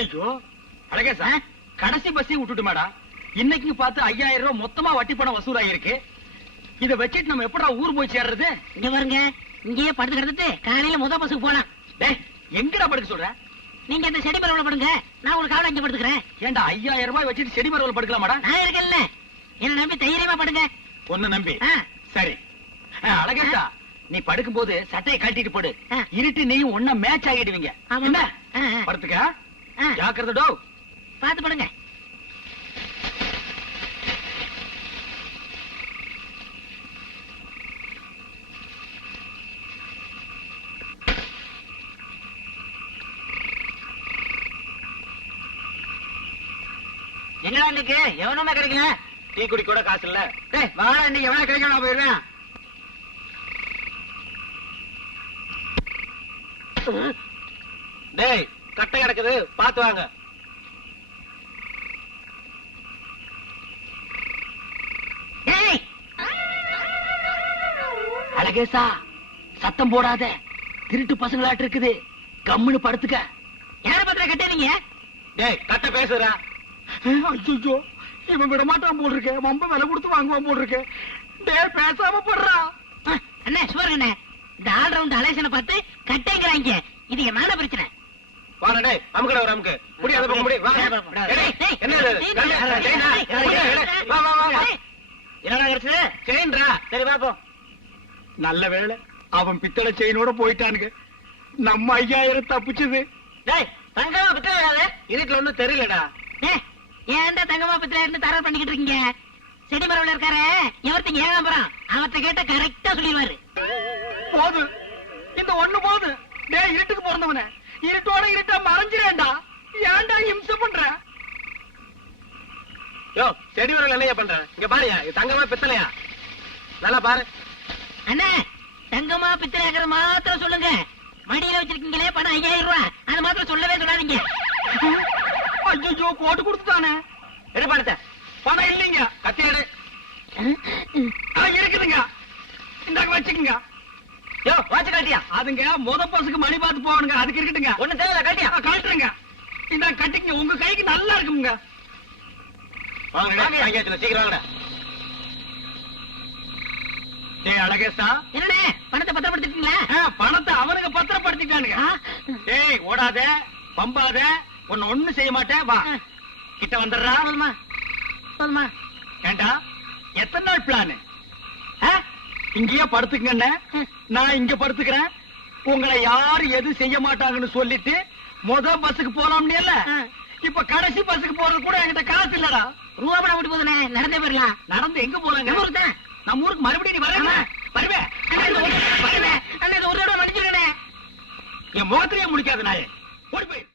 ஐயோ அழகேசா, கடைசி பஸ்ஸையும் விட்டுட்டு மேடா. இன்னைக்கு பார்த்து 5000 ரூபாய் மொத்தமா வட்டி பணம் வசூலாயிருக்கு. இத வச்சிட்டு நம்ம எப்படா ஊர் போய் சேர்றது? இங்க பாருங்க, இங்கேயே படுத்து கிடந்துட்டு காலையில முத பஸ்ஸுக்கு போலாம். டேய், எங்கடா படுக்க சொல்ற? நீங்க அந்த செடி மரவுல படுங்க, நான் உங்களுக்கு காவல இங்க படுத்துக்கிறேன். ஏண்டா 5000 ரூபாய் வச்சிட்டு செடி மரவுல படுக்கலாமாடா? நான் இருக்கேன்ல, என்ன நம்பி தைரியமா படுங்க. ஒன்னு நம்பி? சரி. அழகேசா, நீ படுக்கும் போது சட்டையை கட்டிட்டு போடு. இருட்டு நீயும் ஒன்னா மேட்ச் ஆகிடுவீங்க. என்ன படுத்துக்க, ஜாக்கிரதை டோ. பாத்து படுங்க. என்னடா இன்னைக்கு எவனுமே கிடைக்கல? டீ குடி கூட காசு இல்ல. டேய் வாடா, இன்னைக்கு எவனா கிடைக்கல போயிருவேன். டேய், கட்டை கிடக்குது, பாத்து வாங்க. அழகேசா, சத்தம் போடாத, திருட்டு பசங்களாட்டு இருக்குது. கம்முன்னு படுத்துக்க. யார பத்திர கட்டீங்க? டேய், கட்ட பேசுறா. ஐயோ, இவன் விட மாட்டான் போல் இருக்கு. ரொம்ப விலை கொடுத்து வாங்குவான் போல் இருக்கு. டேய், பேசாம போடுறா. அண்ணா சுவர் அண்ணா, இந்த ஆல் ரவுண்ட் அலேசனை பார்த்து கட்டைங்கிறாங்க. இது என் மான பிரச்சனை. வாடா டேய், அமுக்குடா ஒரு அமுக்கு. முடியாத பக்கம் முடி. வா. என்ன வா வா வா. என்னடா கிடைச்சது? செயின்டா. சரி வா போ. நல்ல வேளை, அவன் பித்தளை செயினோட போயிட்டானுங்க. நம்ம 5000 தப்பிச்சது. டேய், தங்கமா பித்தளை இதுக்கு ஒண்ணும் தெரியலடா. ஏன்டா தங்கமா பித்தளை இருந்து தரவு பண்ணிக்கிட்டு இருக்கீங்க? செடி மரவுல இருக்காரு, எவர்த்தீங்க ஏகாம்பரம், அவர்கிட்ட கேட்ட கரெக்டா சொல்லிடுவாரு. போது, இந்த ஒண்ணு போது. டேய், இருட்டுக்கு பிறந்தவன, இருட்டோட இருட்டா மறைஞ்சிரேன்டா. ஏன்டா இம்சை பண்ற? யோ, செடி மரவுல என்னையா பண்ற? இங்க பாருயா, இது தங்கமா பித்தளையா? நல்லா பாரு. அண்ணா, தங்கமா பித்தளைங்கிற மாத்திரம் சொல்லுங்க. மடியில வச்சிருக்கீங்களே பணம் 5000 ரூபாய், அது மாத்திரம் சொல்லவே சொல்லாதீங்க. ஐயோ, கோட்டு கொடுத்துட்டானே. எடு பணத்தை. பணம் இல்லைங்க. கத்தி எடு. இருக்குதுங்க, இந்தாங்க வச்சுக்குங்க. யோ, வாட்ச காட்டியா? அதுங்க முத பசுக்கு மணி பார்த்து போவானுங்க, அதுக்கு இருக்கட்டுங்க. ஒண்ணு தேவையில்ல, காட்டியா? கழட்டுருங்க. இந்தாங்க கட்டிங்க, உங்க கைக்கு நல்லா இருக்குங்க. சீக்கிரம் வாங்கடா. டேய் அழகேசா, என்னண்ணே பணத்தை பத்திரப்படுத்திட்டீங்களா? பணத்தை அவனுக்கு பத்திரப்படுத்திட்டானுங்க. டேய் ஓடாத, பம்பாத, ஒண்ணு செய்ய மாட்டேன். வா, கிட்ட வந்துடுறா. சொல்லுமா சொல்லுமா. ஏண்டா, எத்தனை நாள் பிளான்? இங்கேயே படுத்துக்கங்க. நான் இங்க படுத்துக்கிறேன். உங்களை யாரு எது செய்ய மாட்டாங்கன்னு சொல்லிட்டு முத பஸ்ஸுக்கு போலாம்னு இல்ல, இப்ப கடைசி பஸ்ஸுக்கு போறது கூட என்கிட்ட காசு இல்லடா. ரூபா பணம் விட்டு போதுனே, நடந்தே போயிடலாம். நடந்து எங்க போறாங்க? நம்ம ஊருக்கு மறுபடியும் நீ வருவேன். வருவேன். ஒரு தடவை மன்னிச்சிருக்கேன். என் முகத்திலேயே முடிக்காத நாயே. ஓடி போய்